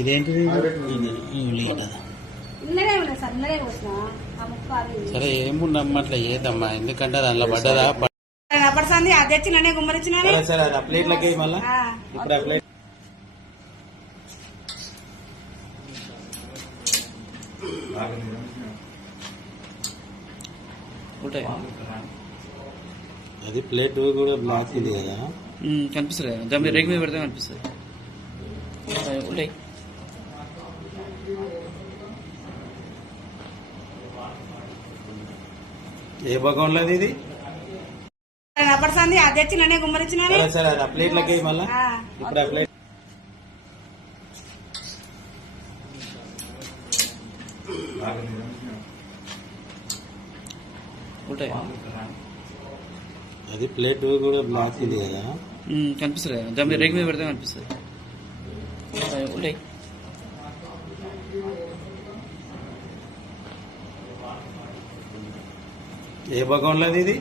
ఇదేంటిది? సరే ఏముండమ్మా అట్లా ఏదమ్మా, ఎందుకంటే అది అందులో పడ్డదా అది తెచ్చి నన్నే గుమ్మరించిన సరే అది ఆ ప్లేట్లకి మళ్ళా ఇప్పుడు ఆ ప్లేట్ అది ప్లేట్ కూడా బ్లాక్ ఇది కదా కనిపిస్తుంది కదా, దాని మీద రేగు మీద పెడితే కనిపిస్తుంది. ఉంటాయి ఏ భగవంలో ఇది? అది తెచ్చి నన్నే గుమ్మరించిన సరే అది ఆ ప్లేట్లకి మళ్ళా ఇప్పుడు ఆ ప్లేట్ ఉంటాయి అది ప్లేట్ కూడా బ్లాక్ ఇది కదా కనిపిస్తుంది కదా, దాని మీద రేగు మీద పెడితే కనిపిస్తుంది. ఉంటాయి ఏ భగవంలో ఇది?